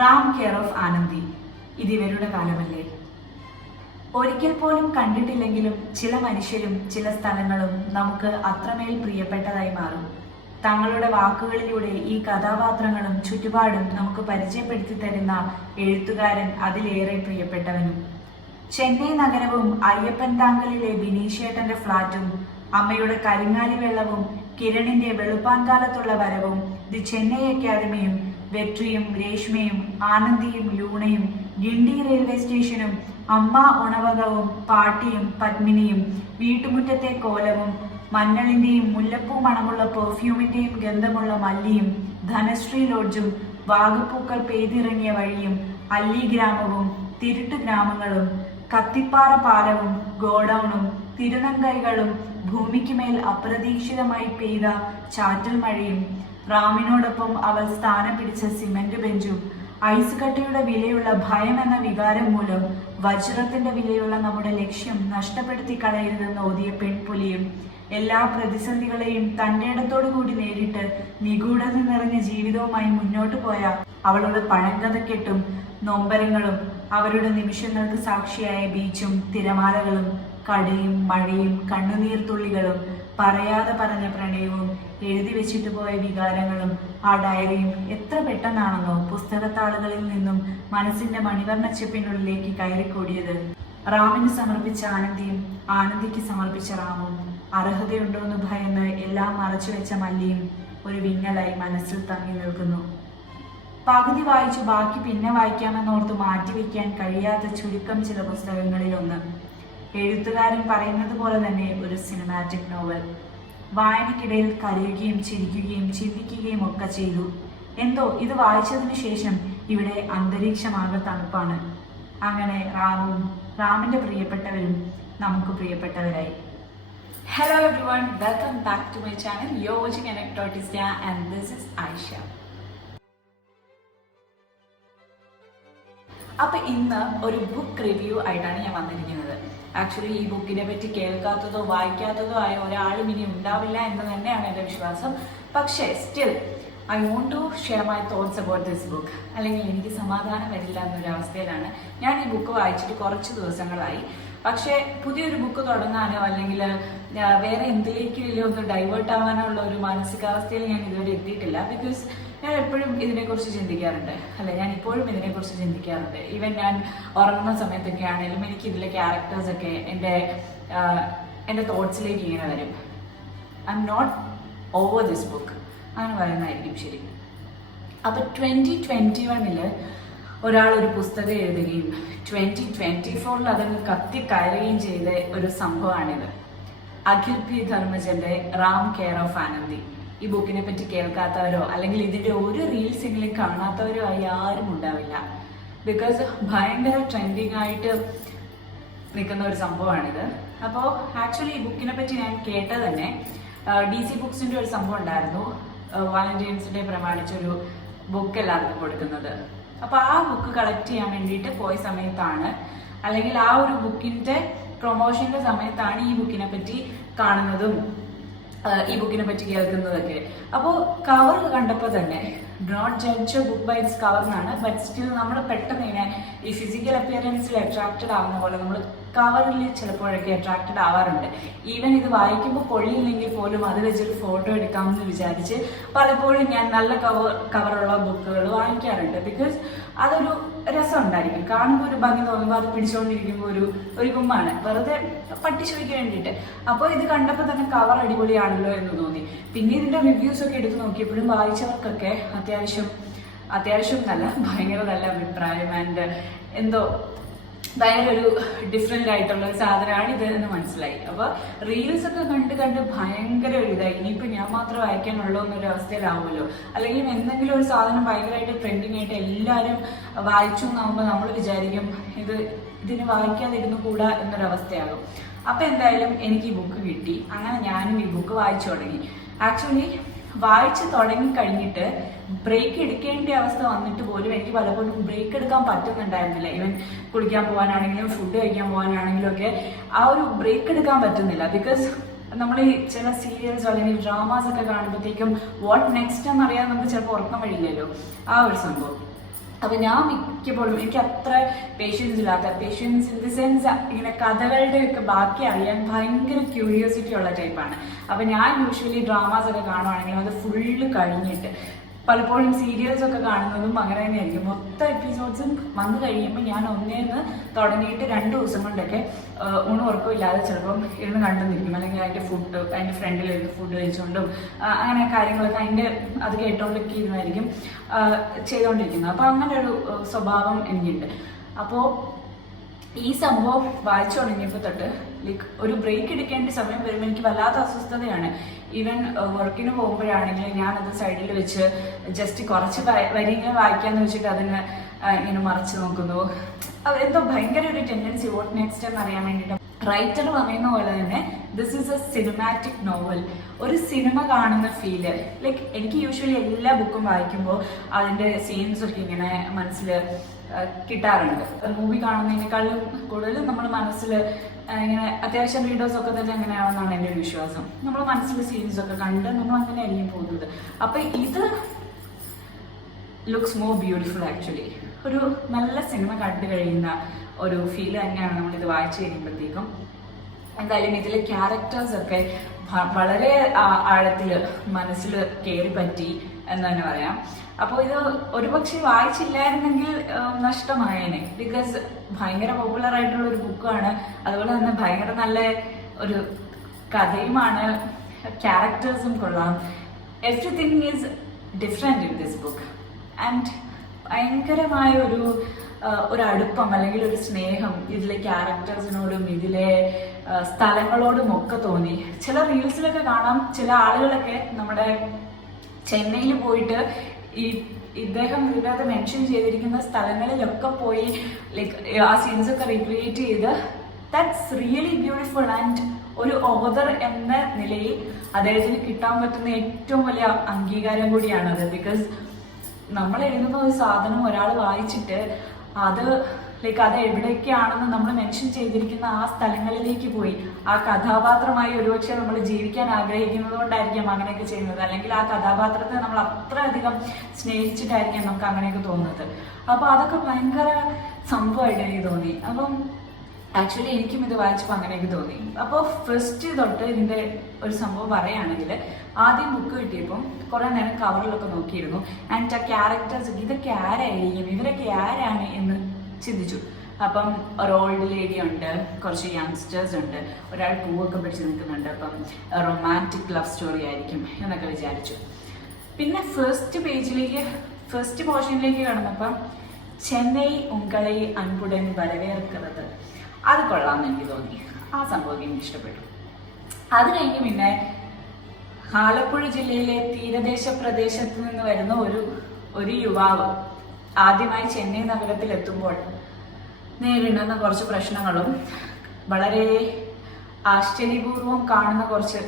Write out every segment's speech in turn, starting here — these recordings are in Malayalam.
Ram care of Anandi. ഇതിവരുടെ കാലമല്ലേ? ഒരിക്കൽ പോലും കണ്ടിട്ടില്ലെങ്കിലും ചില മനുഷ്യരും ചില സ്ഥലങ്ങളും നമുക്ക് അത്രമേൽ പ്രിയപ്പെട്ടതായി മാറും. തങ്ങളുടെ വാക്കുകളിലൂടെ ഈ കഥാപാത്രങ്ങളും ചുറ്റുപാടും നമുക്ക് പരിചയപ്പെടുത്തി തരുന്ന എഴുത്തുകാരൻ അതിലേറെ പ്രിയപ്പെട്ടവനും. ചെന്നൈ നഗരവും അയ്യപ്പൻ താങ്കലിലെ ബിനീഷേട്ടന്റെ ഫ്ളാറ്റും അമ്മയുടെ കരിങ്ങാലി വെള്ളവും കിരണിന്റെ വെളുപ്പാൻകാലത്തുള്ള വരവും ദി ചെന്നൈ അക്കാദമിയും വെട്രിയും രേഷ്മയും ആനന്ദിയും ലൂണയും ഗിണ്ടി റെയിൽവേ സ്റ്റേഷനും അമ്മ ഉണവകവും പാട്ടിയും പത്മിനിയും വീട്ടുമുറ്റത്തെ കോലവും മഞ്ഞളിന്റെയും മുല്ലപ്പൂ മണമുള്ള പെർഫ്യൂമിന്റെയും ഗന്ധമുള്ള മല്ലിയും ധനശ്രീ ലോഡ്ജും വാഗപ്പൂക്കൾ പെയ്തിറങ്ങിയ വഴിയും അല്ലി ഗ്രാമവും തിരുട്ട് ഗ്രാമങ്ങളും കത്തിപ്പാറ പാലവും ഗോഡൌണും തിരുനങ്കൈകളും ഭൂമിക്ക് മേൽ അപ്രതീക്ഷിതമായി പെയ്ത ചാറ്റൽ മഴയും റാമിനോടൊപ്പം അവൾ സ്ഥാനം പിടിച്ച സിമന്റ് ബെഞ്ചും ഐസ് കട്ടയുടെ വിലയുള്ള ഭയം എന്ന വികാരം മൂലം വജ്രത്തിന്റെ വിലയുള്ള നമ്മുടെ ലക്ഷ്യം നഷ്ടപ്പെടുത്തി കളയരുതെന്ന് ഓതിയ പെൺപുലിയും എല്ലാ പ്രതിസന്ധികളെയും തന്റെ ഇടത്തോടു കൂടി നേരിട്ട് നിഗൂഢത നിറഞ്ഞ ജീവിതവുമായി മുന്നോട്ടു പോയ അവളുടെ പഴങ്കഥക്കെട്ടും നൊമ്പരങ്ങളും അവരുടെ നിമിഷങ്ങൾക്ക് സാക്ഷിയായ ബീച്ചും തിരമാലകളും കടയും മഴയും കണ്ണുനീർ തുള്ളികളും പറയാതെ പറഞ്ഞ പ്രണയവും എഴുതി വെച്ചിട്ട് പോയ വികാരങ്ങളും ആ ഡയറിയും എത്ര പെട്ടെന്നാണെന്നോ പുസ്തകത്താളുകളിൽ നിന്നും മനസ്സിന്റെ മണിവർണ്ണച്ചപ്പിനുള്ളിലേക്ക് കയറിക്കൂടിയത്. റാമിന് സമർപ്പിച്ച ആനന്ദിയും ആനന്ദിക്ക് സമർപ്പിച്ച റാമും അർഹതയുണ്ടോന്ന് ഭയന്ന് എല്ലാം മറച്ചു വെച്ച മല്ലിയും ഒരു വിങ്ങലായി മനസ്സിൽ തങ്ങി നിൽക്കുന്നു. പകുതി വായിച്ചു ബാക്കി പിന്നെ വായിക്കാമെന്നോർത്ത് മാറ്റിവെക്കാൻ കഴിയാത്ത ചുരുക്കം ചില പുസ്തകങ്ങളിലൊന്ന്. എഴുത്തുകാരൻ പറയുന്നത് പോലെ തന്നെ ഒരു സിനിമാറ്റിക് നോവൽ. വായനയ്ക്കിടയിൽ കരയുകയും ചിരിക്കുകയും ചിന്തിക്കുകയും ഒക്കെ ചെയ്തു. എന്തോ ഇത് വായിച്ചതിനു ശേഷം ഇവിടെ അന്തരീക്ഷമാകെ തണുപ്പാണ്. അങ്ങനെ റാമിന്റെ പ്രിയപ്പെട്ടവരും നമുക്ക് പ്രിയപ്പെട്ടവരായി. Hello everyone, welcome back to my channel. You're watching Anecdotistia and this is Aisha. അപ്പൊ ഇന്ന് ഒരു ബുക്ക് റിവ്യൂ ആയിട്ടാണ് ഞാൻ വന്നിരിക്കുന്നത്. ആക്ച്വലി ഈ ബുക്കിനെ പറ്റി കേൾക്കാത്തതോ വായിക്കാത്തതോ ആയ ഒരാളും ഇനി ഉണ്ടാവില്ല എന്ന് തന്നെയാണ് എൻ്റെ വിശ്വാസം. പക്ഷേ still I want to share my thoughts about this book. അല്ലെങ്കിൽ എനിക്ക് സമാധാനം വരില്ല എന്നൊരവസ്ഥയിലാണ് ഞാൻ ഈ ബുക്ക് വായിച്ചിട്ട് കുറച്ച് ദിവസങ്ങളായി. പക്ഷേ പുതിയൊരു ബുക്ക് തുടങ്ങാനോ അല്ലെങ്കിൽ വേറെ എന്തിലേക്കിലോ ഒന്ന് ഡൈവേർട്ട് ആവാനുള്ള ഒരു മാനസികാവസ്ഥയിൽ ഞാൻ ഇതുവരെ എത്തിയിട്ടില്ല. ബിക്കോസ് ഞാൻ എപ്പോഴും ഇതിനെക്കുറിച്ച് ചിന്തിക്കാറുണ്ട്. ഞാൻ ഇപ്പോഴും ഇതിനെക്കുറിച്ച് ചിന്തിക്കാറുണ്ട്. ഈവൻ ഞാൻ ഉറങ്ങുന്ന സമയത്തൊക്കെ ആണെങ്കിലും എനിക്ക് ഇതിലെ ക്യാരക്ടേഴ്സൊക്കെ എൻ്റെ തോട്ട്സിലേക്ക് ഇങ്ങനെ വരും. I'm not over this book അങ്ങനെ പറയുന്നതായിരിക്കും ശരി. അപ്പം 2021 ഒരാളൊരു പുസ്തകം എഴുതുകയും 2024 അതങ്ങ് കത്തിക്കയറുകയും ചെയ്ത ഒരു സംഭവമാണിത്. അഖിൽ പി ധർമ്മജന്റെ റാം കെയർ ഓഫ് ആനന്ദി. ഈ ബുക്കിനെ പറ്റി കേൾക്കാത്തവരോ അല്ലെങ്കിൽ ഇതിന്റെ ഒരു റീൽസ് എങ്കിലും കാണാത്തവരോ ആയി ആരും ഉണ്ടാവില്ല. ബിക്കോസ് ഭയങ്കര ട്രെൻഡിങ് ആയിട്ട് നിൽക്കുന്ന ഒരു സംഭവമാണിത്. അപ്പോൾ ആക്ച്വലി ഈ ബുക്കിനെ പറ്റി ഞാൻ കേട്ടത് തന്നെ DC ബുക്സിന്റെ ഒരു സംഭവം ഉണ്ടായിരുന്നു. വാലന്റൈൻസ് ഡേ പ്രമാണിച്ചൊരു ബുക്ക് എല്ലാവർക്കും കൊടുക്കുന്നത്. അപ്പോൾ ആ ബുക്ക് കളക്ട് ചെയ്യാൻ വേണ്ടിയിട്ട് പോയ സമയത്താണ്, അല്ലെങ്കിൽ ആ ഒരു ബുക്കിന്റെ പ്രൊമോഷന്റെ സമയത്താണ് ഈ ബുക്കിനെ പറ്റി കാണുന്നതും ഈ ബുക്കിനെ പറ്റി കേൾക്കുന്നതൊക്കെ. അപ്പോൾ കവർ കണ്ടപ്പോൾ തന്നെ not judge book by its cover എന്നാണ്, ബട്ട് സ്റ്റിൽ നമ്മൾ പെട്ടെന്ന് ഇങ്ങനെ ഈ ഫിസിക്കൽ അപ്പിയറൻസിൽ അട്രാക്റ്റഡ് ആവുന്ന പോലെ നമ്മൾ കവറിൽ ചിലപ്പോഴൊക്കെ അട്രാക്റ്റഡ് ആവാറുണ്ട്. ഈവൻ ഇത് വായിക്കുമ്പോൾ പൊള്ളിയില്ലെങ്കിൽ പോലും അത് വെച്ചൊരു ഫോട്ടോ എടുക്കാമെന്ന് വിചാരിച്ച് പലപ്പോഴും ഞാൻ നല്ല കവറുള്ള ബുക്കുകൾ വാങ്ങിക്കാറുണ്ട്. ബിക്കോസ് അതൊരു രസം ഉണ്ടായിരിക്കും, കാണുമ്പോൾ ഒരു ഭംഗി തോന്നുമ്പോൾ അത് പിടിച്ചുകൊണ്ടിരിക്കുമ്പോൾ ഒരു ഗുമ്മാണ്, വെറുതെ പട്ടിശോയ്ക്ക് വേണ്ടിയിട്ട്. അപ്പോൾ ഇത് കണ്ടപ്പോൾ തന്നെ കവർ അടിപൊളിയാണല്ലോ എന്ന് തോന്നി. പിന്നെ ഇതിന്റെ റിവ്യൂസ് ഒക്കെ എടുത്ത് നോക്കിയപ്പോഴും വായിച്ചവർക്കൊക്കെ അത്യാവശ്യം നല്ല ഭയങ്കര നല്ല അഭിപ്രായം. ആൻഡ് എന്തോ ഭയങ്കര ഒരു ഡിഫറെന്റ് ആയിട്ടുള്ള ഒരു സാധനമാണ് ഇത് എന്ന് മനസ്സിലായി. അപ്പൊ റീൽസ് ഒക്കെ കണ്ട് ഭയങ്കര ഒരു ഇതായി. ഇനിയിപ്പോ ഞാൻ മാത്രം വായിക്കാനുള്ളൂ എന്നൊരു അവസ്ഥയിലാവുമല്ലോ. അല്ലെങ്കിൽ എന്തെങ്കിലും ഒരു സാധനം ഭയങ്കരമായിട്ട് ട്രെൻഡിങ് ആയിട്ട് എല്ലാവരും വായിച്ചു എന്നാകുമ്പോൾ നമ്മൾ വിചാരിക്കും ഇതിന് വായിക്കാതിരുന്നു കൂടാ എന്നൊരവസ്ഥയാകും. അപ്പൊ എന്തായാലും എനിക്ക് ഈ ബുക്ക് കിട്ടി. അങ്ങനെ ഞാനും ഈ ബുക്ക് വായിച്ചു തുടങ്ങി. ആക്ച്വലി വായിച്ചു തുടങ്ങി കഴിഞ്ഞിട്ട് ബ്രേക്ക് എടുക്കേണ്ട അവസ്ഥ വന്നിട്ട് പോലും എനിക്ക് പലപ്പോഴും ബ്രേക്ക് എടുക്കാൻ പറ്റുന്നുണ്ടായിരുന്നില്ല. ഈവൻ കുളിക്കാൻ പോകാനാണെങ്കിലും ഫുഡ് കഴിക്കാൻ പോകാനാണെങ്കിലും ഒക്കെ ആ ഒരു ബ്രേക്ക് എടുക്കാൻ പറ്റുന്നില്ല. ബിക്കോസ് നമ്മൾ ഈ ചില സീരിയൽസ് അല്ലെങ്കിൽ ഡ്രാമാസ് ഒക്കെ കാണുമ്പോഴത്തേക്കും വാട്ട് നെക്സ്റ്റ് എന്നറിയാൻ നമുക്ക് ചിലപ്പോൾ ഉറക്കം വഴിയില്ലല്ലോ, ആ ഒരു സംഭവം. അപ്പൊ ഞാൻ മിക്കപ്പോഴും എനിക്ക് അത്ര പേഷ്യൻസ് ഇല്ലാത്ത, പേഷ്യൻസ് ഇൻ ദി സെൻസ് ഇങ്ങനെ കഥകളുടെ ഒക്കെ ബാക്കി അറിയാൻ ഭയങ്കര ക്യൂരിയോസിറ്റി ഉള്ള ടൈപ്പാണ്. അപ്പൊ ഞാൻ യൂഷ്വലി ഡ്രാമാസ് ഒക്കെ കാണുവാണെങ്കിലും അത് ഫുള്ള് കഴിഞ്ഞിട്ട്, പലപ്പോഴും സീരിയൽസ് ഒക്കെ കാണുന്നതും അങ്ങനെ തന്നെയായിരിക്കും. മൊത്തം എപ്പിസോഡ്സും വന്നു കഴിയുമ്പോൾ ഞാൻ ഒന്നേന്ന് തുടങ്ങിയിട്ട് 2 ദിവസം കൊണ്ടൊക്കെ ഉറക്കം ഇല്ലാതെ ചിലപ്പം ഇരുന്ന് കണ്ടുനിൽക്കും. അല്ലെങ്കിൽ അതിൻ്റെ ഫ്രണ്ടിലിരുന്ന് ഫുഡ് കഴിച്ചുകൊണ്ടും അങ്ങനെ കാര്യങ്ങളൊക്കെ അത് കേട്ടോണ്ടൊക്കെ ഇരുന്നായിരിക്കും ചെയ്തുകൊണ്ടിരിക്കുന്നത്. അപ്പോൾ അങ്ങനെ ഒരു സ്വഭാവം എനിക്കുണ്ട്. അപ്പോൾ ഈ സംഭവം വായിച്ചു തുടങ്ങിയപ്പോൾ തൊട്ട് ലൈക്ക് ഒരു ബ്രേക്ക് എടുക്കേണ്ട സമയം വരുമ്പോൾ എനിക്ക് വല്ലാത്ത അസ്വസ്ഥതയാണ്. ഈവൻ വർക്കിന് പോകുമ്പോഴാണെങ്കിൽ ഞാനത് സൈഡിൽ വെച്ച് ജസ്റ്റ് കുറച്ച് വരികൾ വായിക്കാന്ന് വെച്ചിട്ട് അതിന് ഇങ്ങനെ മറിച്ച് നോക്കുന്നു. എന്തോ ഭയങ്കര ഒരു ടെൻഡൻസി വാട്ട് നെക്സ്റ്റ് എന്ന് അറിയാൻ വേണ്ടിയിട്ട്. റൈറ്റർ പറയുന്ന പോലെ തന്നെ this is A cinematic novel. ഒരു സിനിമ കാണുന്ന ഫീല്. ലൈക്ക് എനിക്ക് യൂഷ്വലി എല്ലാ ബുക്കും വായിക്കുമ്പോൾ അതിൻ്റെ സീൻസ് ഒക്കെ ഇങ്ങനെ മനസ്സിൽ കിട്ടാറുണ്ട്. മൂവി കാണുന്നതിനേക്കാളും കൂടുതൽ നമ്മൾ മനസ്സിൽ ഇങ്ങനെ അത്യാവശ്യം റീഡേഴ്സൊക്കെ തന്നെ അങ്ങനെയാണെന്നാണ് എൻ്റെ ഒരു വിശ്വാസം. നമ്മൾ മനസ്സിൽ സീൻസ് ഒക്കെ കണ്ട് നമ്മൾ അങ്ങനെയായിരിക്കും പോകുന്നത്. അപ്പം ഇത് ലുക്സ് മോർ ബ്യൂട്ടിഫുൾ ആക്ച്വലി. ഒരു നല്ല സിനിമ കണ്ടു കഴിയുന്ന ഒരു ഫീൽ തന്നെയാണ് നമ്മളിത് വായിച്ചു കഴിയുമ്പോഴത്തേക്കും. എന്തായാലും ഇതിലെ ക്യാരക്ടേഴ്സൊക്കെ വളരെ ആഴത്തിൽ മനസ്സിൽ കയറി പറ്റി എന്ന് തന്നെ പറയാം. അപ്പോൾ ഇത് ഒരുപക്ഷെ വായിച്ചില്ലായിരുന്നെങ്കിൽ നഷ്ടമായേനെ. ബിക്കോസ് ഭയങ്കര പോപ്പുലർ ആയിട്ടുള്ള ഒരു ബുക്കാണ്. അതുപോലെ തന്നെ ഭയങ്കര നല്ല ഒരു കഥയുമാണ്. ക്യാരക്ടേഴ്സും കൊള്ളാം. Everything is different in this book. And ഭയങ്കരമായ ഒരു അടുപ്പം അല്ലെങ്കിൽ ഒരു സ്നേഹം ഇതിലെ ക്യാരക്ടേഴ്സിനോടും ഇതിലെ സ്ഥലങ്ങളോടും ഒക്കെ തോന്നി. ചില റീൽസിലൊക്കെ കാണാം, ചില ആളുകളൊക്കെ നമ്മുടെ ചെന്നൈയിൽ പോയിട്ട് ഇദ്ദേഹം ഇതിനകത്ത് മെൻഷൻ ചെയ്തിരിക്കുന്ന സ്ഥലങ്ങളിലൊക്കെ പോയി ലൈക്ക് ആ സീൻസ് ഒക്കെ റീക്രിയേറ്റ് ചെയ്ത് ദാറ്റ്സ് റിയലി ബ്യൂട്ടിഫുൾ. ആൻഡ് ഒരു ഓതർ എന്ന നിലയിൽ അദ്ദേഹത്തിന് കിട്ടാൻ പറ്റുന്ന ഏറ്റവും വലിയ അംഗീകാരം കൂടിയാണത്. ബിക്കോസ് നമ്മൾ എഴുതുന്ന ഒരു സാധനം ഒരാൾ വായിച്ചിട്ട് അത് ലൈക്ക് അത് എവിടെയൊക്കെയാണെന്ന് നമ്മൾ മെൻഷൻ ചെയ്തിരിക്കുന്ന ആ സ്ഥലങ്ങളിലേക്ക് പോയി ആ കഥാപാത്രമായി ഒരുപക്ഷെ നമ്മൾ ജീവിക്കാൻ ആഗ്രഹിക്കുന്നത് കൊണ്ടായിരിക്കാം അങ്ങനെയൊക്കെ ചെയ്യുന്നത്. അല്ലെങ്കിൽ ആ കഥാപാത്രത്തെ നമ്മൾ അത്രയധികം സ്നേഹിച്ചിട്ടായിരിക്കാം നമുക്ക് അങ്ങനെയൊക്കെ തോന്നുന്നത്. അപ്പോൾ അതൊക്കെ ഭയങ്കര സംഭവമായിട്ട് എനിക്ക് തോന്നി. അപ്പം ആക്ച്വലി എനിക്കും ഇത് വായിച്ചപ്പോൾ അങ്ങനെയൊക്കെ തോന്നി. അപ്പോൾ ഫസ്റ്റ് തൊട്ട് ഇതിൻ്റെ ഒരു സംഭവം പറയുകയാണെങ്കിൽ, ആദ്യം ബുക്ക് കിട്ടിയപ്പം കുറേ നേരം കവറിലൊക്കെ നോക്കിയിരുന്നു. ആൻഡ് ആ ക്യാരക്ടേഴ്സ് ഇതൊക്കെ ആരായിരിക്കും, ഇവരൊക്കെ ആരാണ് എന്ന് ചിന്തിച്ചു. അപ്പം ഒരു ഓൾഡ് ലേഡി ഉണ്ട്, കുറച്ച് യങ്സ്റ്റേഴ്സ് ഉണ്ട്, ഒരാൾ പൂവൊക്കെ പിടിച്ച് നിൽക്കുന്നുണ്ട്. അപ്പം റൊമാൻറ്റിക് ലവ് സ്റ്റോറി ആയിരിക്കും എന്നൊക്കെ വിചാരിച്ചു. പിന്നെ ഫസ്റ്റ് പോർഷനിലേക്ക് കടന്നപ്പം ചെന്നൈ ഉങ്കളെ അൻപുടൻ വരവേർക്കുന്നത്, അത് കൊള്ളാമെന്ന് എനിക്ക് തോന്നി. ആ സംഭവം എനിക്ക് ഇഷ്ടപ്പെട്ടു. അത് കഴിഞ്ഞ് പിന്നെ ആലപ്പുഴ ജില്ലയിലെ തീരദേശ പ്രദേശത്ത് നിന്ന് വരുന്ന ഒരു യുവാവ് ആദ്യമായി ചെന്നൈ നഗരത്തിലെത്തുമ്പോൾ നേരിടുന്ന കുറച്ച് പ്രശ്നങ്ങളും വളരെ ആശ്ചര്യപൂർവ്വം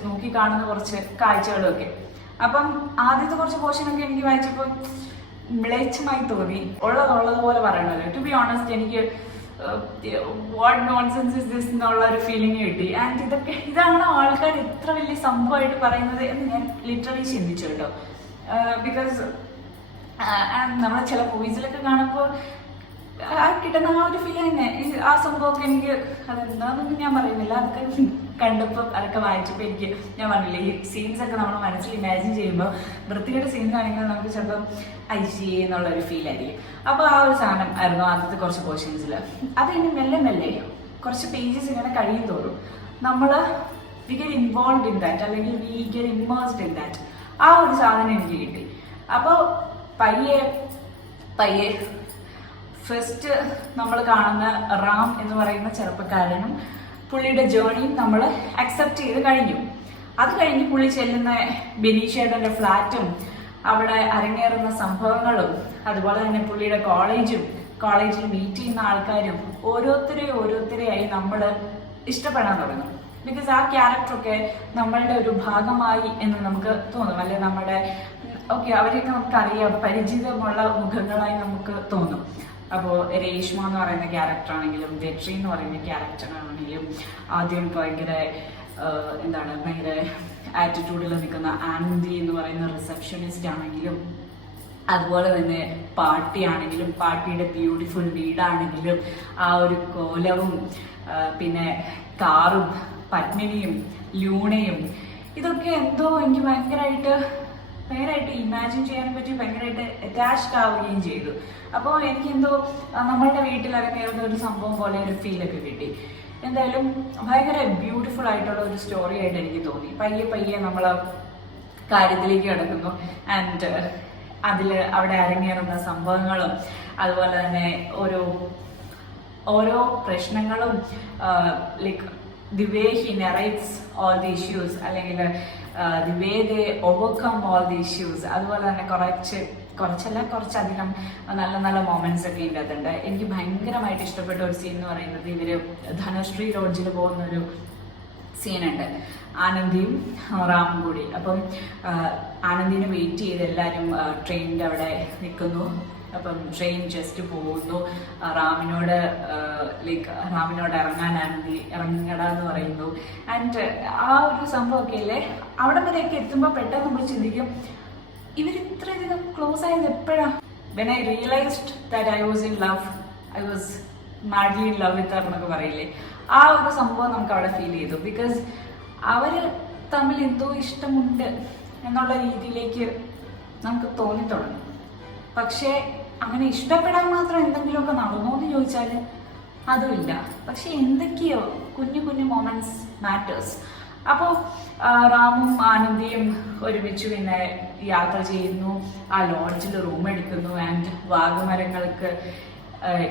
നോക്കി കാണുന്ന കുറച്ച് കാഴ്ചകളും ഒക്കെ. അപ്പം ആദ്യത്തെ കുറച്ച് പോർഷനൊക്കെ എനിക്ക് വായിച്ചപ്പോൾ മ്ലേച്ഛമായി തോന്നി. ഉള്ളതുപോലെ പറയണല്ലോ. ടു ബി ഓണസ്റ്റ് എനിക്ക് വാട്ട് നോൺസെൻസ് ഇസ് ദിസ് എന്നുള്ള ഒരു ഫീലിംഗ് കിട്ടി. ആൻഡ് ഇതാണ് ആൾക്കാർ ഇത്ര വലിയ സംഭവമായിട്ട് പറയുന്നത് എന്ന് ഞാൻ ലിറ്ററലി ചിന്തിച്ചു കേട്ടോ. ബിക്കോസ് നമ്മൾ ചില മൂവീസിലൊക്കെ കാണുമ്പോൾ കിട്ടുന്ന ആ ഒരു ഫീൽ തന്നെ. ആ സംഭവമൊക്കെ എനിക്ക് അതെന്താണെന്നൊന്നും ഞാൻ പറയുന്നില്ല. അതൊക്കെ കണ്ടപ്പോൾ അതൊക്കെ വായിച്ചപ്പോൾ എനിക്ക് ഞാൻ പറഞ്ഞില്ലേ, ഈ സീൻസ് ഒക്കെ നമ്മൾ മനസ്സിൽ ഇമാജിൻ ചെയ്യുമ്പോൾ വൃത്തികെട്ട സീൻസ് ആണെങ്കിൽ നമുക്ക് ചിലപ്പം ഐശി എന്നുള്ളൊരു ഫീൽ ആയിരിക്കും. അപ്പോൾ ആ ഒരു സാധനം ആയിരുന്നു ആദ്യത്തെ കുറച്ച് പോർഷൻസിൽ. അത് ഇനി മെല്ലെ കുറച്ച് പേജസ് ഇങ്ങനെ കഴിയും തോറും നമ്മൾ we get involve in that, അല്ലെങ്കിൽ we get immersed in that. ആ ഒരു സാധനം എനിക്ക് കിട്ടി. അപ്പോൾ പയ്യെ ഫസ്റ്റ് നമ്മൾ കാണുന്ന റാം എന്ന് പറയുന്ന ചെറുപ്പക്കാരനും പുള്ളിയുടെ ജേണിയും നമ്മൾ അക്സെപ്റ്റ് ചെയ്ത് കഴിഞ്ഞു. അത് കഴിഞ്ഞ് പുള്ളി ചെല്ലുന്ന ബെനീഷേട്ടൻ്റെ ഫ്ലാറ്റും അവിടെ അരങ്ങേറുന്ന സംഭവങ്ങളും അതുപോലെ തന്നെ പുള്ളിയുടെ കോളേജിൽ മീറ്റ് ചെയ്യുന്ന ആൾക്കാരും ഓരോരുത്തരെയായി നമ്മൾ ഇഷ്ടപ്പെടാൻ തുടങ്ങും. ബിക്കോസ് ആ ക്യാരക്ടറൊക്കെ നമ്മളുടെ ഒരു ഭാഗമായി എന്ന് നമുക്ക് തോന്നും. അല്ലെ നമ്മുടെ അവരെയൊക്കെ നമുക്കറിയാം, പരിചിതമുള്ള മുഖങ്ങളായി നമുക്ക് തോന്നും. അപ്പോൾ രേഷ്മ എന്ന് പറയുന്ന ക്യാരക്ടറാണെങ്കിലും വെട്രി എന്ന് പറയുന്ന ക്യാരക്ടറാണെങ്കിലും ആദ്യം ഭയങ്കര ആറ്റിറ്റ്യൂഡിൽ നിൽക്കുന്ന ആനന്ദി എന്ന് പറയുന്ന റിസപ്ഷനിസ്റ്റ് ആണെങ്കിലും അതുപോലെ തന്നെ പാട്ടിയാണെങ്കിലും പാട്ടിയുടെ ബ്യൂട്ടിഫുൾ വീടാണെങ്കിലും ആ ഒരു കോലവും പിന്നെ കാറും പത്മിനിയും ലൂണയും ഇതൊക്കെ എന്തോ എനിക്ക് ഭയങ്കരമായിട്ട് ഇമാജിൻ ചെയ്യാൻ പറ്റി, ഭയങ്കരമായിട്ട് അറ്റാച്ച്ഡ് ആവുകയും ചെയ്തു. അപ്പോൾ എനിക്കെന്തോ നമ്മളുടെ വീട്ടിൽ ഇറങ്ങിയിരുന്ന ഒരു സംഭവം പോലെ ഒരു ഫീലൊക്കെ കിട്ടി. എന്തായാലും ഭയങ്കര ബ്യൂട്ടിഫുൾ ആയിട്ടുള്ള ഒരു സ്റ്റോറി ആയിട്ട് എനിക്ക് തോന്നി. പയ്യെ പയ്യെ നമ്മൾ കാര്യത്തിലേക്ക് കിടക്കുന്നു. ആൻഡ് അവിടെ അരങ്ങേറുന്ന സംഭവങ്ങളും അതുപോലെ തന്നെ ഓരോ പ്രശ്നങ്ങളും like the way he narrates all the issues, അല്ലെങ്കിൽ the way they overcome all the issues. അതുപോലെ തന്നെ കുറച്ചധികം നല്ല നല്ല മൊമെന്റ്സ് ഒക്കെ ഇതിനകത്തുണ്ട്. എനിക്ക് ഭയങ്കരമായിട്ട് ഇഷ്ടപ്പെട്ട ഒരു സീൻ എന്ന് പറയുന്നത് ഇവര് ധനുശ്രീ ലോഡ്ജിൽ പോകുന്ന ഒരു സീനുണ്ട്, ആനന്ദിയും റാമും കൂടി. അപ്പം ആനന്ദിനെ വെയിറ്റ് ചെയ്ത് എല്ലാവരും ട്രെയിനിൻ്റെ അവിടെ നിൽക്കുന്നു. അപ്പം ട്രെയിൻ ജസ്റ്റ് പോകുന്നു. റാമിനോട് ഇറങ്ങാൻ ആനന്ദി ഇറങ്ങടാന്ന് പറയുന്നു. ആൻഡ് ആ ഒരു സംഭവമൊക്കെ അല്ലേ, അവിടെ വരെയൊക്കെ എത്തുമ്പോൾ പെട്ടെന്ന് നമ്മൾ ചിന്തിക്കും ഇവർ ഇത്രയധികം ക്ലോസ് ആയത് എപ്പോഴാ? When I realised that I was in love, I was madly in love with her എന്നൊക്കെ പറയില്ലേ, ആ ഒരു സംഭവം നമുക്ക് അവിടെ ഫീൽ ചെയ്തു. ബിക്കോസ് അവര് തമ്മിൽ എന്തോ ഇഷ്ടമുണ്ട് എന്നുള്ള രീതിയിലേക്ക് നമുക്ക് തോന്നി തുടങ്ങും. പക്ഷേ അങ്ങനെ ഇഷ്ടപ്പെടാൻ മാത്രം എന്തെങ്കിലുമൊക്കെ നടന്നോ എന്ന് ചോദിച്ചാൽ അതുമില്ല. പക്ഷെ എന്തൊക്കെയോ കുഞ്ഞു കുഞ്ഞു മൊമെന്റ്സ് മാറ്റേഴ്സ്. അപ്പോൾ റാമും ആനന്ദിയും ഒരുമിച്ച് പിന്നെ യാത്ര ചെയ്യുന്നു, ആ ലോഡ്ജിൽ റൂം എടുക്കുന്നു. ആൻഡ് വാഗമരങ്ങൾക്ക്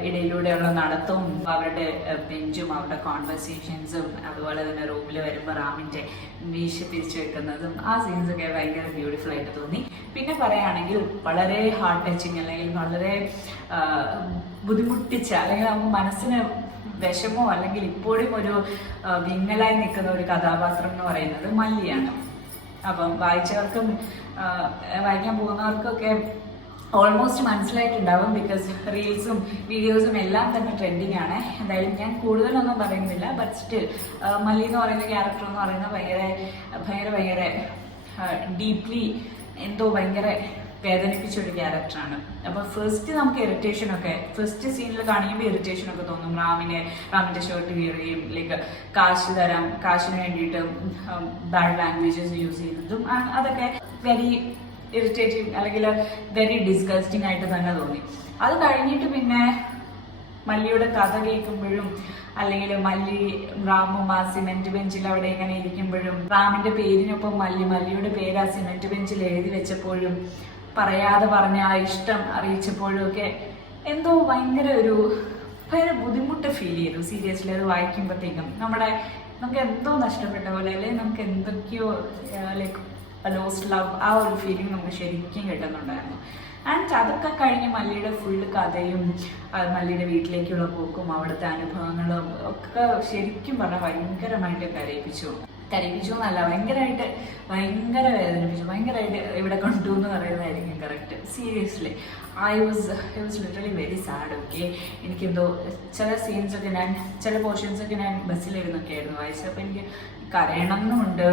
ഇടയിലൂടെയുള്ള നടത്തവും അവരുടെ ബെഞ്ചും അവരുടെ കോൺവെർസേഷൻസും അതുപോലെ തന്നെ റൂമിൽ വരുമ്പോൾ റാമിൻ്റെ മീശ തിരിച്ചു വെക്കുന്നതും ആ സീൻസൊക്കെ ഭയങ്കര ബ്യൂട്ടിഫുൾ ആയിട്ട് തോന്നി. പിന്നെ പറയുകയാണെങ്കിൽ വളരെ ഹാർട്ട് ടച്ചിങ് അല്ലെങ്കിൽ വളരെ ബുദ്ധിമുട്ടിച്ച അല്ലെങ്കിൽ നമുക്ക് മനസ്സിന് വിഷമോ അല്ലെങ്കിൽ ഇപ്പോഴും ഒരു വിങ്ങലായി നിൽക്കുന്ന ഒരു കഥാപാത്രം എന്ന് പറയുന്നത് മല്ലിയാണ്. അപ്പം വായിച്ചവർക്കും വായിക്കാൻ പോകുന്നവർക്കൊക്കെ ഓൾമോസ്റ്റ് മനസ്സിലായിട്ടുണ്ടാവും. ബിക്കോസ് റീൽസും വീഡിയോസും എല്ലാം തന്നെ ട്രെൻഡിങ് ആണ്. എന്തായാലും ഞാൻ കൂടുതലൊന്നും പറയുന്നില്ല. ബട്ട് സ്റ്റിൽ മല്ലി എന്ന് പറയുന്ന ക്യാരക്ടർ എന്ന് പറയുന്നത് ഭയങ്കര ഡീപ്ലി എന്തോ ഭയങ്കര വേദനിപ്പിച്ചൊരു ക്യാരക്ടറാണ്. അപ്പോൾ ഫസ്റ്റ് നമുക്ക് ഇറിറ്റേഷനൊക്കെ ഫസ്റ്റ് സീനിൽ കാണിക്കുമ്പോൾ ഇറിറ്റേഷനൊക്കെ തോന്നും. റാമിൻ്റെ ഷർട്ട് കീറുകയും ലൈക്ക് കാശിന് വേണ്ടിയിട്ട് ബാഡ് ലാംഗ്വേജസ് യൂസ് ചെയ്യുന്നതും അതൊക്കെ വെരി ഇറിറ്റേറ്റിംഗ് അല്ലെങ്കിൽ വെരി ഡിസ്ഗസ്റ്റിംഗ് ആയിട്ട് തന്നെ തോന്നി. അത് കഴിഞ്ഞിട്ട് പിന്നെ മല്ലിയുടെ കഥ കേൾക്കുമ്പോഴും അല്ലെങ്കിൽ റാമും ആ സിമെന്റ് ബെഞ്ചിൽ അവിടെ ഇങ്ങനെ ഇരിക്കുമ്പോഴും റാമിന്റെ പേരിനൊപ്പം മല്ലിയുടെ പേര് ആ സിമെന്റ് ബെഞ്ചിൽ എഴുതി വെച്ചപ്പോഴും പറയാതെ പറഞ്ഞ ആ ഇഷ്ടം അറിയിച്ചപ്പോഴും ഒക്കെ എന്തോ ഭയങ്കര ബുദ്ധിമുട്ട് ഫീൽ ചെയ്തു. സീരിയസ്ലി അത് വായിക്കുമ്പോഴത്തേക്കും നമുക്ക് എന്തോ നഷ്ടപ്പെട്ട പോലെ അല്ലെങ്കിൽ നമുക്ക് എന്തൊക്കെയോ ലൈക്ക് ലോസ്റ്റ് ലവ് ആ ഒരു ഫീലിംഗ് നമുക്ക് ശരിക്കും കിട്ടുന്നുണ്ടായിരുന്നു. ആൻഡ് അതൊക്കെ കഴിഞ്ഞ് മല്ലിയുടെ ഫുള്ള് കഥയും മല്ലിയുടെ വീട്ടിലേക്കുള്ള പോക്കും അവിടുത്തെ അനുഭവങ്ങളും ഒക്കെ ശരിക്കും പറഞ്ഞാൽ ഭയങ്കരമായിട്ട് കരയിപ്പിച്ചു എന്നല്ല, ഭയങ്കര വേദനിപ്പിച്ചു. ഭയങ്കരമായിട്ട് ഇവിടെ കൊണ്ടു എന്ന് പറയുന്നതായിരിക്കും correct. Seriously I was literally very sad. Okay, എനിക്കെന്തോ ചില പോർഷൻസൊക്കെ ഞാൻ ബസ്സിലിരുന്നൊക്കെ ആയിരുന്നു വായിച്ചത്. അപ്പോൾ എനിക്ക് കരയണം എന്നുണ്ട്,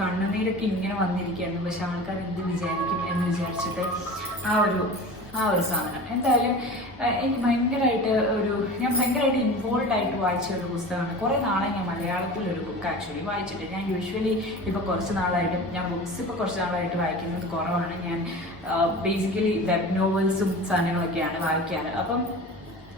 കണ്ണുനീരൊക്കെ ഇങ്ങനെ വന്നിരിക്കുകയായിരുന്നു. പക്ഷെ ആൾക്കാർ എന്ത് വിചാരിക്കും എന്ന് വിചാരിച്ചിട്ട് ആ ഒരു സാധനം എന്തായാലും എനിക്ക് ഞാൻ ഭയങ്കരമായിട്ട് ഇൻവോൾവ് ആയിട്ട് വായിച്ച ഒരു പുസ്തകമാണ്. കുറേ നാളെ ഞാൻ മലയാളത്തിലൊരു ബുക്ക് ആക്ച്വലി വായിച്ചിട്ട്. ഞാൻ യൂഷ്വലി ഇപ്പോൾ കുറച്ച് നാളായിട്ട് വായിക്കുന്നത് കുറവാണ്. ഞാൻ ബേസിക്കലി വെബ് നോവൽസും സാധനങ്ങളൊക്കെയാണ് വായിക്കാറ്. അപ്പം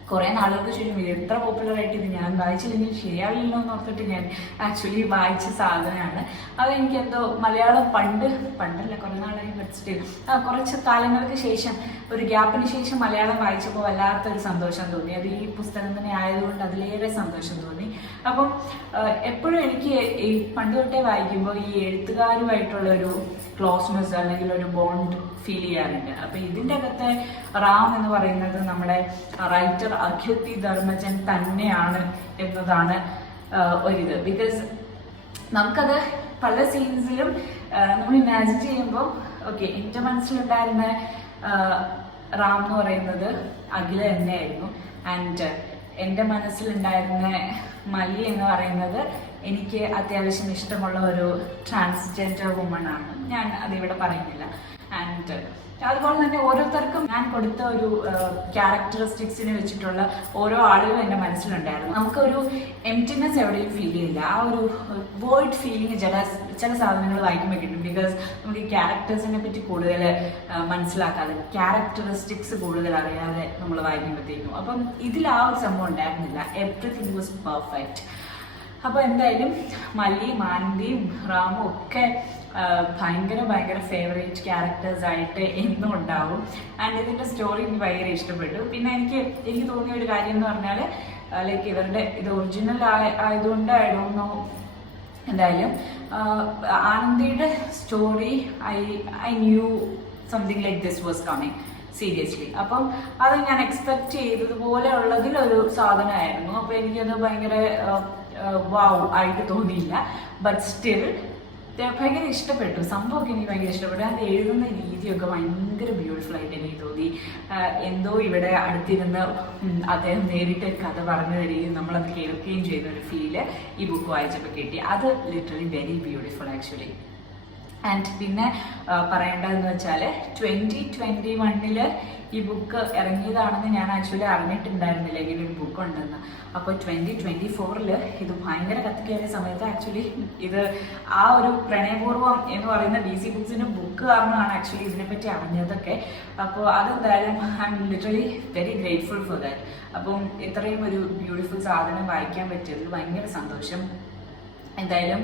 കുറേ നാളുകൾക്ക് ശേഷം ഇത് എത്ര പോപ്പുലറായിട്ട് ഇത് ഞാൻ വായിച്ചില്ലെങ്കിൽ ശരിയാവില്ലല്ലോ എന്ന് ഓർത്തിട്ട് ഞാൻ ആക്ച്വലി വായിച്ച സാധനമാണ്. അത് എനിക്കെന്തോ മലയാളം പണ്ടല്ല കുറേ നാളായി പഠിച്ചിട്ട് കുറച്ച് കാലങ്ങൾക്ക് ശേഷം ഒരു ഗ്യാപ്പിന് ശേഷം മലയാളം വായിച്ചപ്പോൾ വല്ലാത്തൊരു സന്തോഷം തോന്നി. അത് ഈ പുസ്തകം തന്നെ ആയതുകൊണ്ട് അതിലേറെ സന്തോഷം തോന്നി. അപ്പം എപ്പോഴും എനിക്ക് ഈ പണ്ട് തൊട്ടേ വായിക്കുമ്പോൾ ഈ എഴുത്തുകാരുമായിട്ടുള്ള ഒരു ക്ലോസ്നെസ് അല്ലെങ്കിൽ ഒരു ബോണ്ട് ഫീൽ ചെയ്യാറുണ്ട്. അപ്പം ഇതിൻ്റെ അകത്തെ റാം എന്ന് പറയുന്നത് നമ്മുടെ റൈറ്റർ അഖിൽത്തി ധർമ്മജൻ തന്നെയാണ് എന്നതാണ് ഒരിത്. ബിക്കോസ് നമുക്കത് പല സീൻസിലും നമ്മൾ ഇമാജിൻ ചെയ്യുമ്പോൾ ഓക്കെ, എൻ്റെ മനസ്സിലുണ്ടായിരുന്ന റാം എന്ന് പറയുന്നത് അഖില തന്നെയായിരുന്നു. ആൻഡ് എൻ്റെ മനസ്സിലുണ്ടായിരുന്ന മല്ലി എന്ന് പറയുന്നത് എനിക്ക് അത്യാവശ്യം ഇഷ്ടമുള്ള ഒരു ട്രാൻസ്ജെൻഡർ വുമൺ ആണ്. ഞാൻ അതിവിടെ പറയുന്നില്ല. ആൻഡ് അതുപോലെ തന്നെ ഓരോരുത്തർക്കും ഞാൻ കൊടുത്ത ഒരു ക്യാരക്ടറിസ്റ്റിക്സിനെ വെച്ചിട്ടുള്ള ഓരോ ആളുകളും എൻ്റെ മനസ്സിലുണ്ടായിരുന്നു. നമുക്കൊരു എംപ്റ്റിനെസ് എവിടെയും ഫീൽ ചെയ്യില്ല, ആ ഒരു വേർഡ് ഫീലിംഗ് ചില സാധനങ്ങൾ വായിക്കുമ്പോൾ കിട്ടും. ബിക്കോസ് നമുക്ക് ഈ ക്യാരക്ടേഴ്സിനെ പറ്റി കൂടുതൽ മനസ്സിലാക്കാതെ, ക്യാരക്ടറിസ്റ്റിക്സ് കൂടുതൽ അറിയാതെ നമ്മൾ വായിക്കുമ്പോഴത്തേക്കും. അപ്പം ഇതിൽ ആ ഒരു സംഭവം ഉണ്ടായിരുന്നില്ല. Everything was perfect. അപ്പോൾ എന്തായാലും മല്ലിയും ആനന്ദിയും റാമും ഒക്കെ ഭയങ്കര ഫേവറേറ്റ് ക്യാരക്ടേഴ്സ് ആയിട്ട് എന്നും ഉണ്ടാവും. ആൻഡ് ഇതിൻ്റെ സ്റ്റോറി എനിക്ക് ഭയങ്കര ഇഷ്ടപ്പെട്ടു. പിന്നെ എനിക്ക് തോന്നിയ ഒരു കാര്യം എന്ന് പറഞ്ഞാൽ, ലൈക്ക് ഇവരുടെ ഇത് ഒറിജിനൽ ആയതുകൊണ്ട് ഐ ഡോണ്ട് നോ, എന്തായാലും ആനന്ദിയുടെ story I knew something like this was coming seriously. അപ്പം അത് ഞാൻ എക്സ്പെക്ട് ചെയ്തതുപോലെ ഉള്ളതിലൊരു സാധനമായിരുന്നു. അപ്പോൾ എനിക്കത് ഭയങ്കര വാവ് ആയിട്ട് തോന്നിയില്ല. ബട്ട് സ്റ്റിൽ ഭയങ്കര ഇഷ്ടപ്പെട്ടു, സംഭവമൊക്കെ എനിക്ക് ഭയങ്കര ഇഷ്ടപ്പെട്ടു. അത് എഴുതുന്ന രീതിയൊക്കെ ഭയങ്കര ബ്യൂട്ടിഫുൾ ആയിട്ട് എനിക്ക് തോന്നി. എന്തോ ഇവിടെ അടുത്തിരുന്ന് അദ്ദേഹം നേരിട്ട് കഥ പറഞ്ഞു തരികയും നമ്മളത് കേൾക്കുകയും ചെയ്യുന്ന ഒരു ഫീല് ഈ ബുക്ക് വായിച്ചപ്പോൾ കിട്ടി. അത് literally very beautiful actually. And പിന്നെ പറയേണ്ടതെന്ന് വെച്ചാൽ 2021 ഈ ബുക്ക് ഇറങ്ങിയതാണെന്ന് ഞാൻ ആക്ച്വലി അറിഞ്ഞിട്ടുണ്ടായിരുന്നില്ല ഇങ്ങനെ ഒരു ബുക്ക് ഉണ്ടെന്ന്. അപ്പോൾ 2024 ഇത് ഭയങ്കര കത്തിക്കയറിയ സമയത്ത് ആക്ച്വലി ഇത് ആ ഒരു പ്രണയപൂർവ്വം എന്ന് പറയുന്ന DC ബുക്സിൻ്റെ ബുക്ക് കാരണമാണ് ആക്ച്വലി ഇതിനെപ്പറ്റി അറിഞ്ഞതൊക്കെ. അപ്പോൾ അതെന്തായാലും I M literally very grateful for that. അപ്പം ഇത്രയും ഒരു ബ്യൂട്ടിഫുൾ സാധനം വായിക്കാൻ പറ്റിയതിൽ ഭയങ്കര സന്തോഷം. എന്തായാലും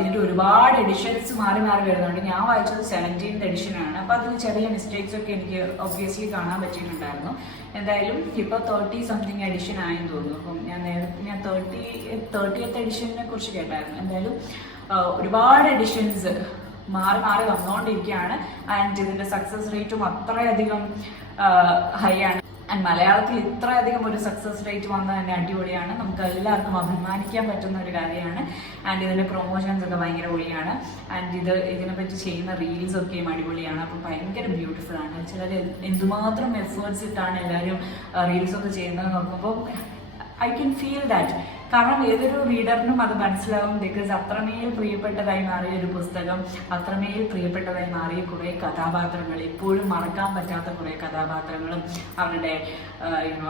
ഇതിൻ്റെ ഒരുപാട് എഡിഷൻസ് മാറി വരുന്നുണ്ട്. ഞാൻ വായിച്ചത് 17th എഡിഷനാണ്. അപ്പോൾ അതിൽ ചെറിയ മിസ്റ്റേക്സ് ഒക്കെ എനിക്ക് ഒബ്വിയസ്ലി കാണാൻ പറ്റിയിട്ടുണ്ടായിരുന്നു. എന്തായാലും ഇപ്പോൾ 30 സംതിങ് എഡിഷൻ ആയെന്ന് തോന്നുന്നു. അപ്പം ഞാൻ 30th എഡിഷനെ കുറിച്ച് കേട്ടായിരുന്നു. എന്തായാലും ഒരുപാട് എഡിഷൻസ് മാറി വന്നുകൊണ്ടിരിക്കുകയാണ്. ആൻഡ് ഇതിൻ്റെ സക്സസ് റേറ്റും അത്രയധികം ഹൈ ആണ്. ആൻഡ് മലയാളത്തിൽ ഇത്രയധികം ഒരു സക്സസ് റേറ്റ് വന്നത് തന്നെ അടിപൊളിയാണ്. നമുക്ക് എല്ലാവർക്കും അഭിമാനിക്കാൻ പറ്റുന്ന ഒരു കാര്യമാണ്. ആൻഡ് ഇതിൻ്റെ പ്രൊമോഷൻസ് ഒക്കെ ഭയങ്കര പൊളിയാണ്. ആൻഡ് ഇതിനെപ്പറ്റി ചെയ്യുന്ന റീൽസ് ഒക്കെയും അടിപൊളിയാണ്. അപ്പോൾ ഭയങ്കര ബ്യൂട്ടിഫുൾ ആണ്. ചിലർ എന്തുമാത്രം എഫേർട്സ് ഇട്ടാണ് എല്ലാവരും റീൽസ് ഒക്കെ ചെയ്യുന്നത് നോക്കുമ്പോൾ ഐ ക്യാൻ ഫീൽ ദാറ്റ്. കാരണം ഏതൊരു റീഡറിനും അത് മനസ്സിലാവും. ബിക്കോസ് അത്രമേൽ പ്രിയപ്പെട്ടതായി മാറിയ ഒരു പുസ്തകം, അത്രമേൽ പ്രിയപ്പെട്ടതായി മാറിയ കുറേ കഥാപാത്രങ്ങൾ, ഇപ്പോഴും മറക്കാൻ പറ്റാത്ത കുറേ കഥാപാത്രങ്ങളും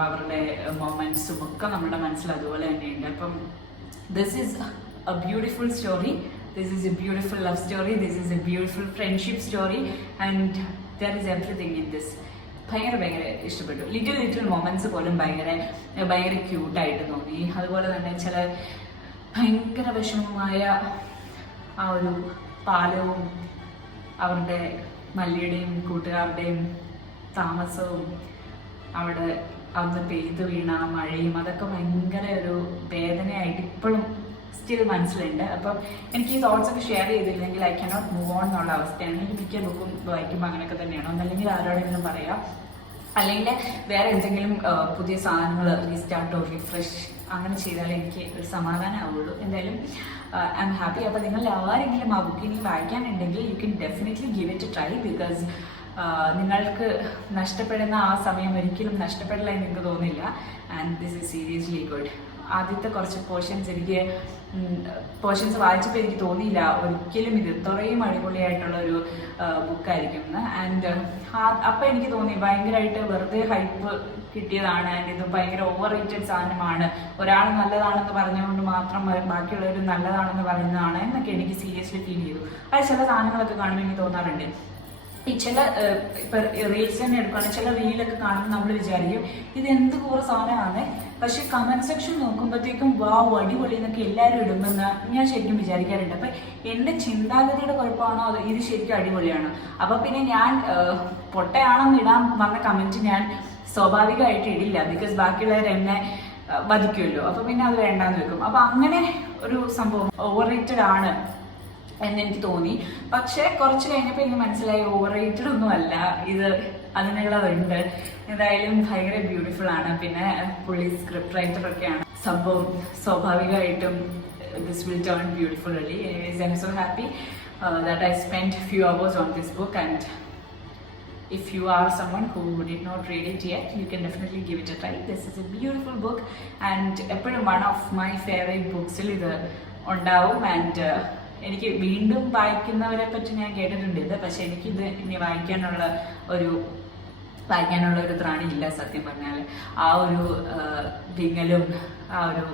അവരുടെ മൊമെന്റ്സും ഒക്കെ നമ്മുടെ മനസ്സിൽ അതുപോലെ തന്നെയുണ്ട്. അപ്പം this is A beautiful story, this is A beautiful love story, this is A beautiful friendship story and there is everything in this. ഭയങ്കര ഇഷ്ടപ്പെട്ടു. ലിറ്റിൽ മൊമെന്റ്സ് പോലും ഭയങ്കര ക്യൂട്ടായിട്ട് തോന്നി. അതുപോലെ തന്നെ ചില ഭയങ്കര വിഷമമായ ആ ഒരു പാലവും അവരുടെ മല്ലിയുടെയും കൂട്ടുകാരുടെയും താമസവും അവിടെ അന്ന് പെയ്തു വീണ മഴയും അതൊക്കെ ഭയങ്കര ഒരു വേദനയായിട്ട് ഇപ്പോഴും സ്റ്റിൽ മനസ്സിലുണ്ട്. അപ്പം എനിക്ക് ഈ തോട്ട്സ് ഒക്കെ ഷെയർ ചെയ്തില്ലെങ്കിൽ ഐ ക്യാനോട്ട് മൂവ് ഓൺ എന്നുള്ള അവസ്ഥയാണ്. എനിക്ക് മിക്ക ബുക്കും വായിക്കുമ്പോൾ അങ്ങനെയൊക്കെ തന്നെയാണ്. ഒന്നല്ലെങ്കിൽ ആരോടെങ്കിലും പറയാം, അല്ലെങ്കിൽ വേറെ എന്തെങ്കിലും പുതിയ സാധനങ്ങൾ റീസ്റ്റാർട്ടോ റിഫ്രഷ് അങ്ങനെ ചെയ്താലേ എനിക്ക് ഒരു സമാധാനമാവുള്ളൂ. എന്തായാലും ഐ എം ഹാപ്പി. അപ്പോൾ നിങ്ങൾ ആരെങ്കിലും ആ ബുക്ക് ഇനി വായിക്കാനുണ്ടെങ്കിൽ you can definitely give it a try. Because നിങ്ങൾക്ക് നഷ്ടപ്പെടുന്ന ആ സമയം ഒരിക്കലും നഷ്ടപ്പെടില്ല എന്ന് എനിക്ക് തോന്നില്ല. And this is seriously good. ആദ്യത്തെ കുറച്ച് പോർഷൻസ് വായിച്ചപ്പോൾ എനിക്ക് തോന്നിയില്ല ഒരിക്കലും ഇത് ഇത്രയും അടിപൊളിയായിട്ടുള്ള ഒരു ബുക്കായിരിക്കും എന്ന്. ആൻഡ് അപ്പം എനിക്ക് തോന്നി ഭയങ്കരമായിട്ട് വെറുതെ ഹൈപ്പ് കിട്ടിയതാണ്. ആൻഡ് ഇത് ഭയങ്കര ഓവർ റേറ്റഡ് സാധനമാണ്, ഒരാൾ നല്ലതാണെന്ന് പറഞ്ഞുകൊണ്ട് മാത്രം ബാക്കിയുള്ളവർ നല്ലതാണെന്ന് പറയുന്നതാണ് എന്നൊക്കെ എനിക്ക് സീരിയസ്ലി ഫീൽ ചെയ്തു. അത് ചില സാധനങ്ങളൊക്കെ കാണുമ്പോൾ എനിക്ക് തോന്നാറുണ്ട്. ഈ ചില ഇപ്പം റീൽസ് തന്നെ എടുക്കുകയാണെങ്കിൽ ചില റീലൊക്കെ കാണുമ്പോൾ നമ്മൾ വിചാരിക്കും ഇത് എന്ത് കൂറ സാധനമാണ്, പക്ഷെ കമന്റ് സെക്ഷൻ നോക്കുമ്പോഴത്തേക്കും വാവ് അടിപൊളി എന്നൊക്കെ എല്ലാവരും ഇടുമെന്ന് ഞാൻ ശരിക്കും വിചാരിക്കാറുണ്ട്. അപ്പം എൻ്റെ ചിന്താഗതിയുടെ കുഴപ്പമാണോ അതോ ഇത് ശരിക്കും അടിപൊളിയാണോ? അപ്പം പിന്നെ ഞാൻ പൊട്ടയാണെന്ന് ഇടാൻ വന്ന കമന്റ് ഞാൻ സ്വാഭാവികമായിട്ട് ഇടില്ല. ബിക്കോസ് ബാക്കിയുള്ളവർ എന്നെ വധിക്കുമല്ലോ. അപ്പം പിന്നെ അത് വേണ്ടാന്ന് വെക്കും. അപ്പം അങ്ങനെ ഒരു സംഭവം ഓവർ റേറ്റഡ് ആണ് എന്നെനിക്ക് തോന്നി. പക്ഷെ കുറച്ച് കഴിഞ്ഞപ്പോൾ എനിക്ക് മനസ്സിലായി ഓവർ റേറ്റഡ് ഒന്നും അല്ല ഇത്, അതിനുള്ളതുണ്ട്. എന്തായാലും ഭയങ്കര ബ്യൂട്ടിഫുൾ ആണ്. പിന്നെ പുള്ളി സ്ക്രിപ്റ്റ് റൈറ്റർ ഒക്കെയാണ്. സംഭവം സ്വാഭാവികമായിട്ടും ദിസ് വിൽ ടേൺ ബ്യൂട്ടിഫുൾ അല്ലേ. Anyways I M so happy that I spend few hours on this book. And if you are someone who did not read it yet, you can definitely give it a try. This is a beautiful book and eppozhum one of my favorite books il idu undavum. And എനിക്ക് വീണ്ടും വായിക്കുന്നവരെ പറ്റി ഞാൻ കേട്ടിട്ടുണ്ട് ഇത്, പക്ഷെ എനിക്കിത് ഇനി വായിക്കാനുള്ള ഒരു ത്രാണിയില്ല സത്യം പറഞ്ഞാൽ. ആ ഒരു വിങ്ങലും ആ ഒരു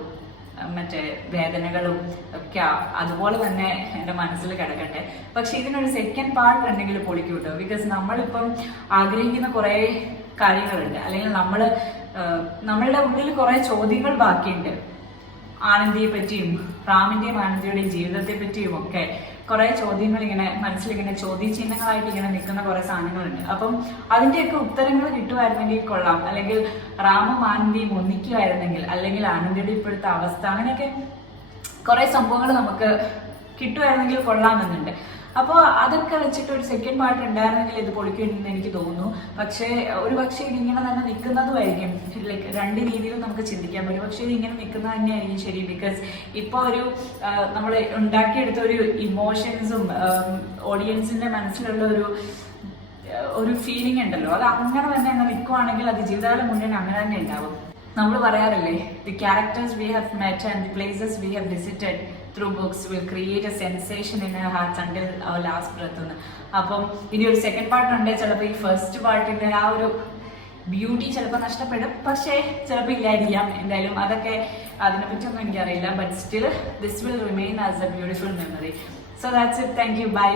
മറ്റേ വേദനകളും ഒക്കെ അതുപോലെ തന്നെ എൻ്റെ മനസ്സിൽ കിടക്കട്ടെ. പക്ഷെ ഇതിനൊരു സെക്കൻഡ് പാർട്ട് ഉണ്ടെങ്കിൽ പൊളിക്കും കേട്ടോ. ബിക്കോസ് നമ്മളിപ്പം ആഗ്രഹിക്കുന്ന കുറേ കാര്യങ്ങളുണ്ട്, അല്ലെങ്കിൽ നമ്മളുടെ ഉള്ളിൽ കുറെ ചോദ്യങ്ങൾ ബാക്കിയുണ്ട്. ആനന്ദിയെ പറ്റിയും റാമിന്റെയും ആനന്ദിയുടെയും ജീവിതത്തെ പറ്റിയും ഒക്കെ കുറെ ചോദ്യങ്ങൾ ഇങ്ങനെ മനസ്സിലിങ്ങനെ ചോദ്യചിഹ്നങ്ങളായിട്ട് ഇങ്ങനെ നിൽക്കുന്ന കുറെ സാധനങ്ങളുണ്ട്. അപ്പം അതിന്റെയൊക്കെ ഉത്തരങ്ങൾ കിട്ടുമായിരുന്നെങ്കിൽ കൊള്ളാം, അല്ലെങ്കിൽ റാമും ആനന്ദിയും ഒന്നിക്കുമായിരുന്നെങ്കിൽ, അല്ലെങ്കിൽ ആനന്ദിയുടെ ഇപ്പോഴത്തെ അവസ്ഥ, അങ്ങനെയൊക്കെ കുറെ സംഭവങ്ങൾ നമുക്ക് കിട്ടുമായിരുന്നെങ്കിൽ കൊള്ളാമെന്നുണ്ട്. അപ്പോൾ അതൊക്കെ വെച്ചിട്ട് ഒരു സെക്കൻഡ് പാർട്ട് ഉണ്ടായിരുന്നെങ്കിൽ ഇത് പൊളിക്കുമെന്ന് എനിക്ക് തോന്നുന്നു. പക്ഷേ ഇതിങ്ങനെ തന്നെ നിൽക്കുന്നതുമായിരിക്കും. ലൈക്ക് രണ്ട് രീതിയിലും നമുക്ക് ചിന്തിക്കാം. ഒരുപക്ഷെ ഇതിങ്ങനെ നിൽക്കുന്നത് തന്നെയായിരിക്കും ശരി. ബിക്കോസ് ഇപ്പോൾ നമ്മൾ ഉണ്ടാക്കിയെടുത്ത ഒരു ഇമോഷൻസും ഓഡിയൻസിന്റെ മനസ്സിലുള്ള ഒരു ഫീലിംഗ് ഉണ്ടല്ലോ, അത് അങ്ങനെ തന്നെ നിൽക്കുവാണെങ്കിൽ അത് ജീവിതകാലം മുന്നേ അങ്ങനെ തന്നെ ഉണ്ടാവും. നമ്മൾ പറയാറില്ലേ, the characters we have met and the places we have visited through books will create a sensation in our hearts until our last breath എന്ന്. അപ്പം ഇനി ഒരു സെക്കൻഡ് പാർട്ട് ഉണ്ട്, ചിലപ്പോൾ ഈ ഫസ്റ്റ് പാർട്ടിന്റെ ആ ഒരു ബ്യൂട്ടി ചിലപ്പോൾ നഷ്ടപ്പെടും, പക്ഷേ ചിലപ്പോൾ ഇല്ലായിരിക്കാം. എന്തായാലും അതൊക്കെ അതിനെപ്പറ്റിയൊന്നും എനിക്കറിയില്ല. But still this will remain as a beautiful memory. So that's it. Thank you. By.